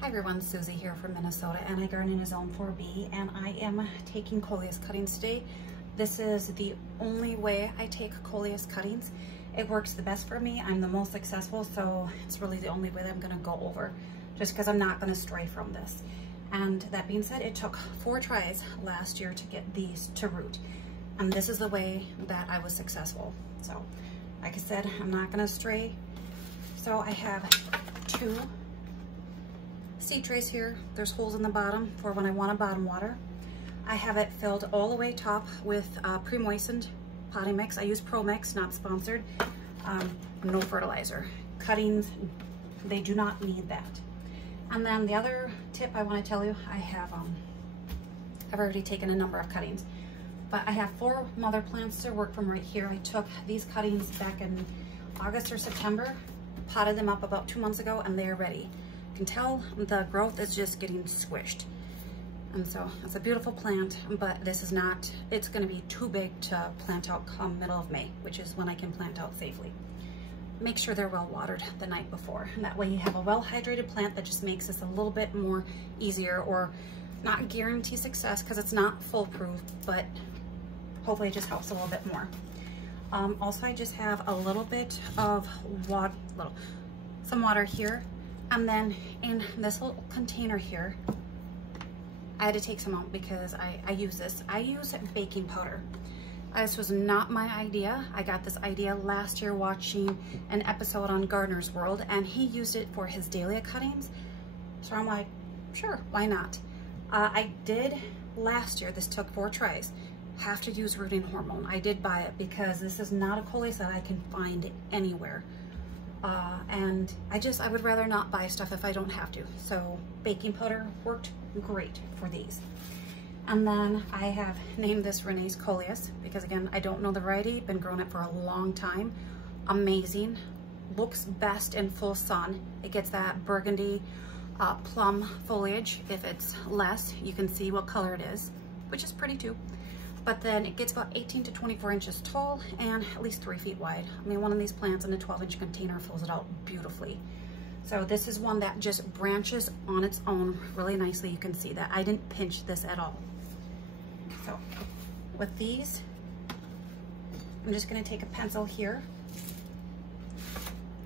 Hi everyone, Susie here from Minnesota, and I garden in a Zone 4B, and I am taking Coleus Cuttings today. This is the only way I take Coleus Cuttings. It works the best for me. I'm the most successful, so it's really the only way that I'm going to go over, just because I'm not going to stray from this. And that being said, it took 4 tries last year to get these to root, and this is the way that I was successful. So, like I said, I'm not going to stray. So I have 2 seed trays here. There's holes in the bottom for when I want to bottom water. I have it filled all the way top with pre-moistened potting mix. I use Pro Mix, not sponsored. No fertilizer. Cuttings, they do not need that. And then the other tip I want to tell you, I have I've already taken a number of cuttings, but I have 4 mother plants to work from right here. I took these cuttings back in August or September, potted them up about 2 months ago, and they are ready. You can tell the growth is just getting squished. And so it's a beautiful plant, but this is not, it's going to be too big to plant out come middle of May, which is when I can plant out safely. Make sure they're well watered the night before, and that way you have a well hydrated plant that just makes this a little bit more easier, or not guarantee success because it's not foolproof, but hopefully it just helps a little bit more. Also, I just have a little bit of water, some water here. And then in this little container here, I had to take some out because I use this. I use baking powder. This was not my idea. I got this idea last year watching an episode on Gardener's World, and he used it for his dahlia cuttings. So I'm like, sure, why not? I did last year, this took 4 tries, have to use rooting hormone. I did buy it because this is not a Coleus that I can find anywhere. And I would rather not buy stuff if I don't have to. So baking powder worked great for these. And then I have named this Renee's Coleus because, again, I don't know the variety, been growing it for a long time. Amazing, looks best in full sun. It gets that burgundy plum foliage. If it's less, you can see what color it is, which is pretty too. But then it gets about 18 to 24 inches tall and at least 3 feet wide. I mean, one of these plants in a 12-inch container fills it out beautifully. So this is one that just branches on its own really nicely. You can see that. I didn't pinch this at all. So with these, I'm just gonna take a pencil here.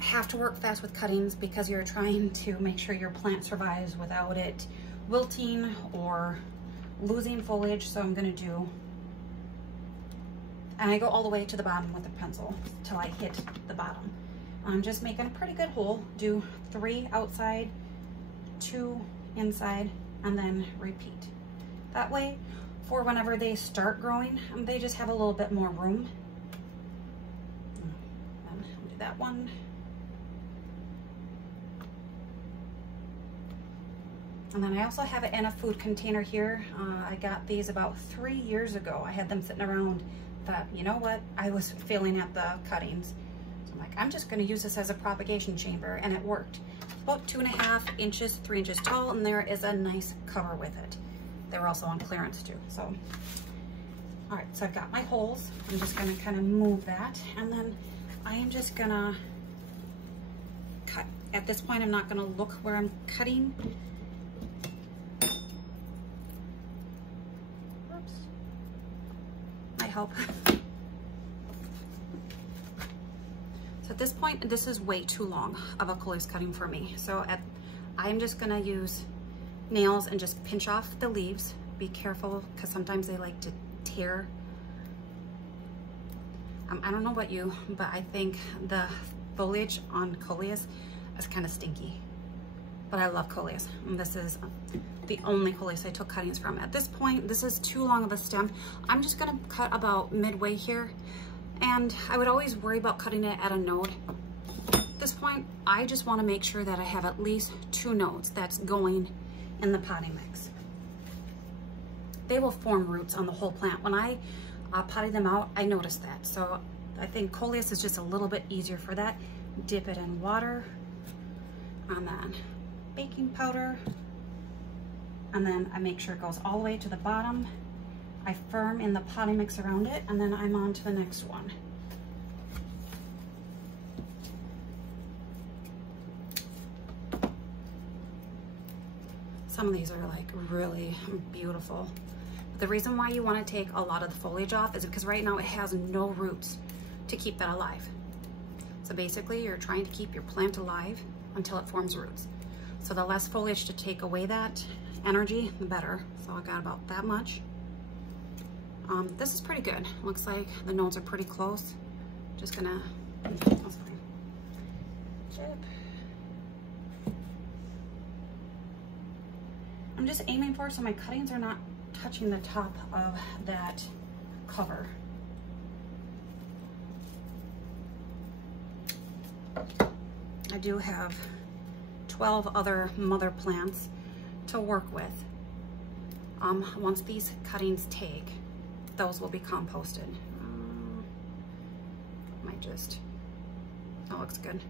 Have to work fast with cuttings because you're trying to make sure your plant survives without it wilting or losing foliage. So I'm gonna do, and I go all the way to the bottom with the pencil till I hit the bottom. I'm just making a pretty good hole. Do 3 outside, 2 inside, and then repeat. That way, for whenever they start growing, they just have a little bit more room. And I'll do that one. And then I also have it in a food container here. I got these about 3 years ago. I had them sitting around. Thought, you know what, I was failing at the cuttings, so I'm like, I'm just going to use this as a propagation chamber, and it worked. About 2.5 inches, 3 inches tall, and there is a nice cover with it. They were also on clearance too. So all right, so I've got my holes. I'm just going to kind of move that, and then I am just going to cut. At this point, I'm not going to look where I'm cutting. Help. So at this point, this is way too long of a Coleus cutting for me. So I'm just gonna use nails and just pinch off the leaves. Be careful because sometimes they like to tear. I don't know about you, but I think the foliage on Coleus is kind of stinky. But I love Coleus, and this is the only Coleus I took cuttings from. At this point, this is too long of a stem. I'm just gonna cut about midway here, and I would always worry about cutting it at a node. At this point, I just wanna make sure that I have at least 2 nodes that's going in the potting mix. They will form roots on the whole plant. When I potted them out, I noticed that. So I think Coleus is just a little bit easier for that. Dip it in water, and then baking powder, and then I make sure it goes all the way to the bottom. I firm in the potting mix around it, and then I'm on to the next one. Some of these are like really beautiful. But the reason why you want to take a lot of the foliage off is because right now it has no roots to keep that alive. So basically you're trying to keep your plant alive until it forms roots. So the less foliage to take away that energy, the better. So I got about that much. This is pretty good. Looks like the nodes are pretty close. Just gonna, that's fine. Chip. I'm just aiming for so my cuttings are not touching the top of that cover. I do have 12 other mother plants to work with. Once these cuttings take, those will be composted. Might just, that looks good.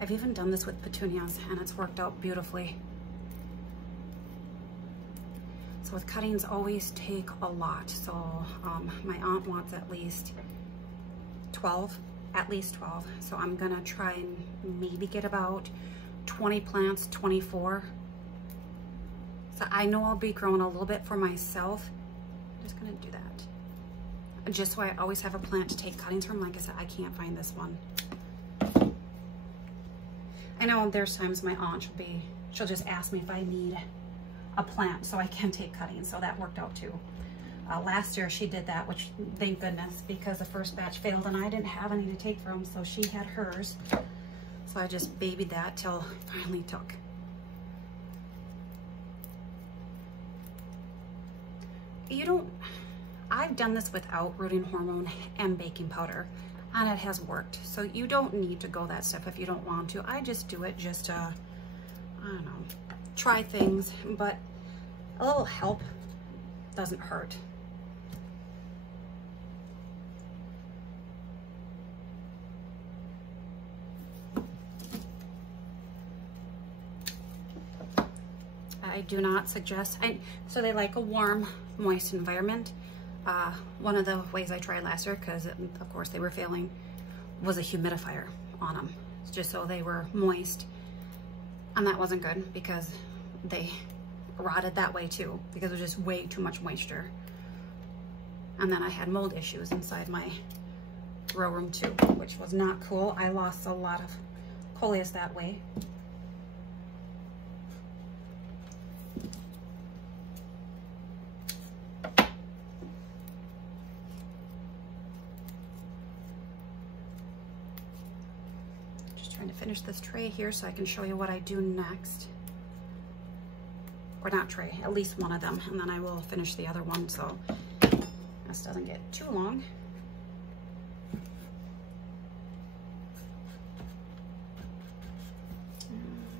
I've even done this with petunias and it's worked out beautifully. So with cuttings always take a lot. So my aunt wants at least 12. So I'm gonna try and maybe get about 20 plants, 24. So I know I'll be growing a little bit for myself. I'm just gonna do that. Just so I always have a plant to take cuttings from. Like I said, I can't find this one. I know there's times my aunt she'll just ask me if I need a plant so I can take cuttings, so that worked out too. Last year she did that, which thank goodness, because the first batch failed and I didn't have any to take from, so she had hers. So I just babied that till it finally took. I've done this without rooting hormone and baking powder, and it has worked. So you don't need to go that step if you don't want to. I just do it just to, I don't know, try things, but a little help doesn't hurt. I do not suggest, so they like a warm, moist environment. One of the ways I tried last year, because of course they were failing, was a humidifier on them, just so they were moist. And that wasn't good because they rotted that way too, because it was just way too much moisture. And then I had mold issues inside my grow room too, which was not cool. I lost a lot of coleus that way. Trying to finish this tray here so I can show you what I do next. Or not tray, at least one of them, and then I will finish the other one so this doesn't get too long.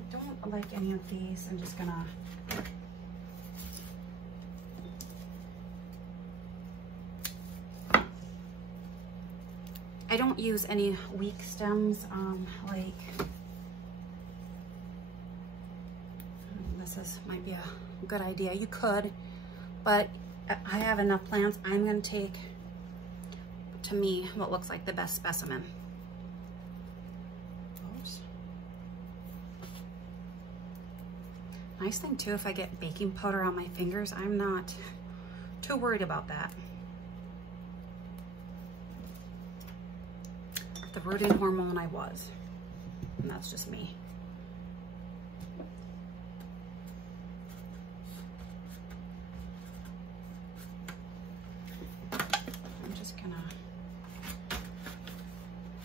Don't like any of these. I'm just gonna I don't use any weak stems, might be a good idea. You could, but I have enough plants. I'm gonna take, to me, what looks like the best specimen. Oops. Nice thing too, if I get baking powder on my fingers, I'm not too worried about that. The rooting hormone I was, and that's just me. I'm just gonna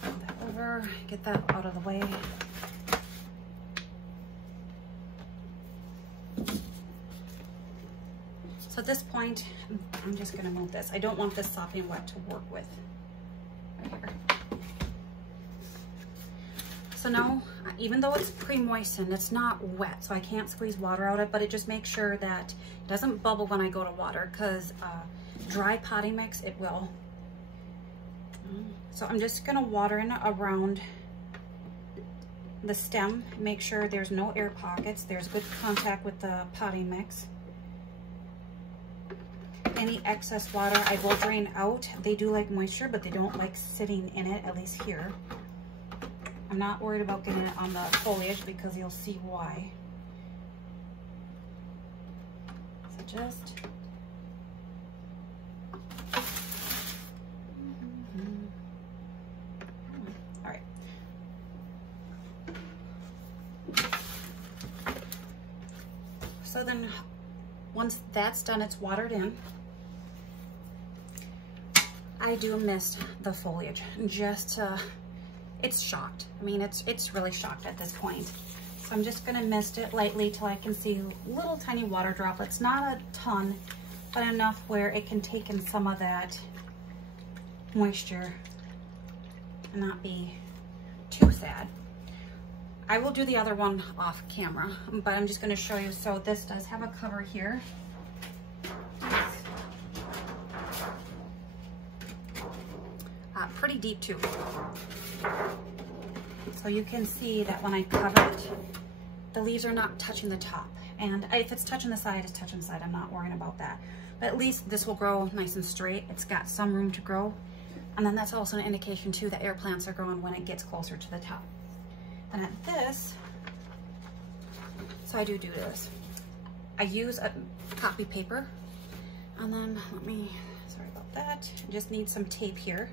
move that over, get that out of the way. So at this point, I'm just gonna move this. I don't want this sopping wet to work with right here. So now, even though it's pre-moistened, it's not wet, so I can't squeeze water out of it, but it just makes sure that it doesn't bubble when I go to water, because dry potting mix, it will. So I'm just gonna water in around the stem, make sure there's no air pockets, there's good contact with the potting mix. any excess water I will drain out. They do like moisture, but they don't like sitting in it, at least here. I'm not worried about getting it on the foliage because you'll see why. So just all right. So then once that's done, it's watered in, I do mist the foliage just to, it's shocked. I mean, it's really shocked at this point. So I'm just gonna mist it lightly till I can see little tiny water droplets, not a ton, but enough where it can take in some of that moisture and not be too sad. I will do the other one off camera, but I'm just gonna show you. So this does have a cover here. Pretty deep too. So you can see that when I cover it, the leaves are not touching the top. And if it's touching the side, it's touching the side. I'm not worrying about that. But at least this will grow nice and straight. It's got some room to grow. And then that's also an indication too that air plants are growing when it gets closer to the top. And at this, so I do this. I use a copy paper. And then sorry about that. I just need some tape here.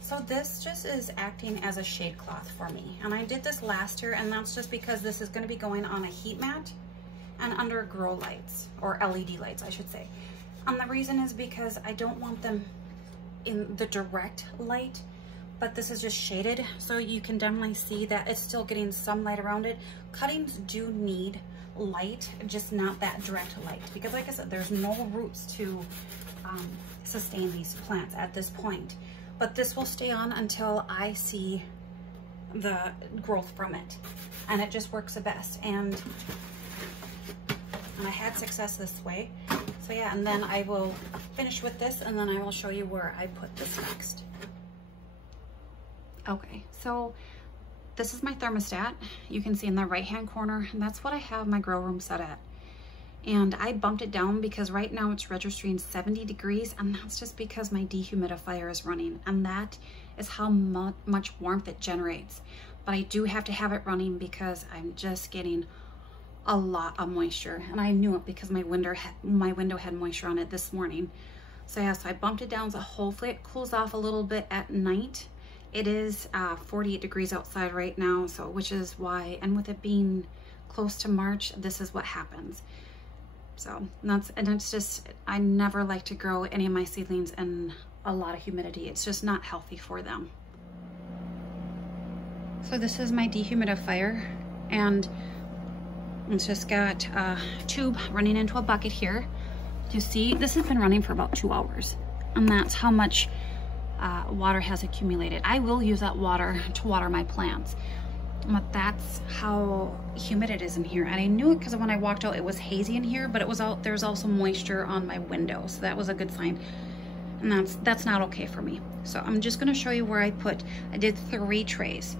So this just is acting as a shade cloth for me. And I did this last year, and that's just because this is gonna be going on a heat mat and under grow lights, or LED lights, I should say. And the reason is because I don't want them in the direct light, but this is just shaded. So you can definitely see that it's still getting some light around it. Cuttings do need light, just not that direct light. Because like I said, there's no roots to sustain these plants at this point. But this will stay on until I see the growth from it. And it just works the best. And I had success this way. So yeah, and then I will finish with this, and then I will show you where I put this next. Okay, so this is my thermostat. You can see in the right-hand corner, and that's what I have my grow room set at. And I bumped it down because right now it's registering 70 degrees, and that's just because my dehumidifier is running, and that is how much warmth it generates. But I do have to have it running because I'm just getting a lot of moisture, and I knew it because my window had moisture on it this morning. So yeah, so I bumped it down so hopefully it cools off a little bit at night. It is 48 degrees outside right now, so which is why, and with it being close to March, this is what happens. So it's just, I never like to grow any of my seedlings in a lot of humidity. It's just not healthy for them. So this is my dehumidifier, and it's just got a tube running into a bucket here. You see, this has been running for about 2 hours, and that's how much water has accumulated. I will use that water to water my plants, but that's how humid it is in here. And I knew it because when I walked out, it was hazy in here, but it was there's also moisture on my window, so that was a good sign. And that's not okay for me. So I'm just gonna show you where I did 3 trays.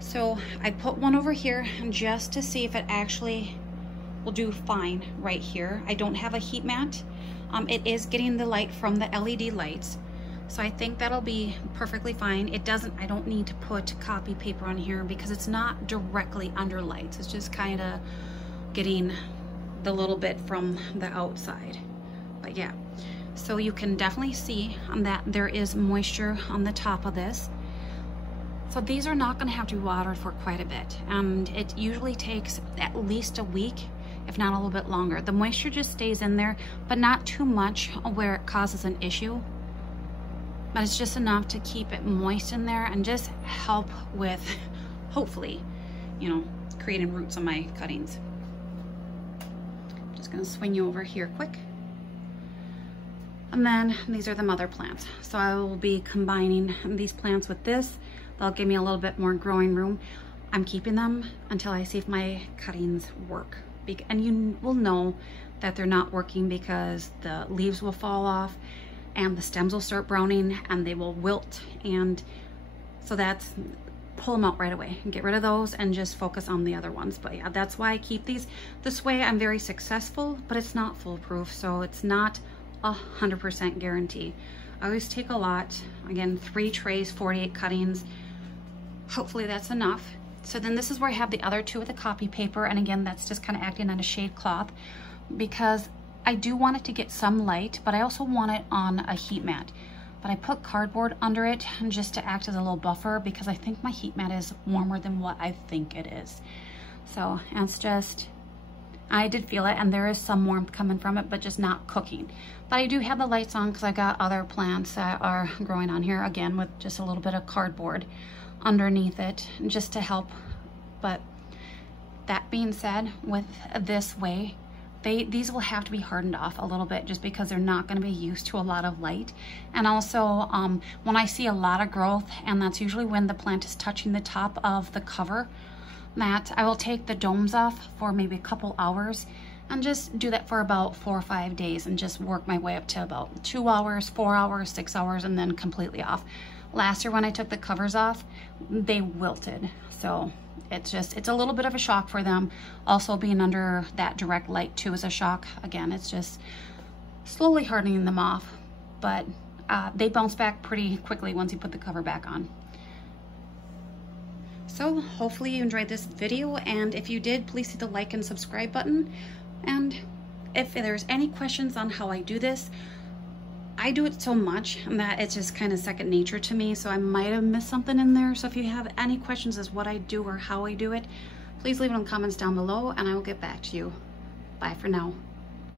So I put one over here just to see if it actually will do fine right here. I don't have a heat mat. It is getting the light from the LED lights. So I think that'll be perfectly fine. I don't need to put copy paper on here because it's not directly under lights. It's just kind of getting the little bit from the outside. But yeah, so you can definitely see that there is moisture on the top of this. So these are not going to have to be watered for quite a bit. And it usually takes at least a week, if not a little bit longer. The moisture just stays in there, but not too much where it causes an issue. But it's just enough to keep it moist in there and just help with, hopefully, you know, creating roots on my cuttings. I'm just gonna swing you over here quick. And then these are the mother plants. So I will be combining these plants with this. They'll give me a little bit more growing room. I'm keeping them until I see if my cuttings work. And you will know that they're not working because the leaves will fall off and the stems will start browning and they will wilt. And so pull them out right away and get rid of those and just focus on the other ones. But yeah, that's why I keep these this way. I'm very successful, but it's not foolproof, so it's not 100% guarantee. I always take a lot. Again, 3 trays, 48 cuttings. Hopefully that's enough. So then this is where I have the other 2 with the copy paper, and again, that's just kind of acting on a shade cloth because I do want it to get some light, but I also want it on a heat mat. But I put cardboard under it just to act as a little buffer because I think my heat mat is warmer than what I think it is. So it's just, I did feel it, and there is some warmth coming from it, but just not cooking. But I do have the lights on because I got other plants that are growing on here, again, with just a little bit of cardboard underneath it just to help. But that being said, with this way, these will have to be hardened off a little bit just because they're not going to be used to a lot of light. And also when I see a lot of growth, and that's usually when the plant is touching the top of the cover, that I will take the domes off for maybe a couple hours and just do that for about 4 or 5 days and just work my way up to about 2 hours, 4 hours, 6 hours, and then completely off. Last year when I took the covers off, they wilted. So it's a little bit of a shock for them. Also being under that direct light too is a shock. Again, it's just slowly hardening them off, but they bounce back pretty quickly once you put the cover back on. So hopefully you enjoyed this video, and if you did, please hit the like and subscribe button. And if there's any questions on how I do this, I do it so much that it's just kind of second nature to me, so I might have missed something in there. So if you have any questions as what I do or how I do it, please leave it in the comments down below and I will get back to you. Bye for now.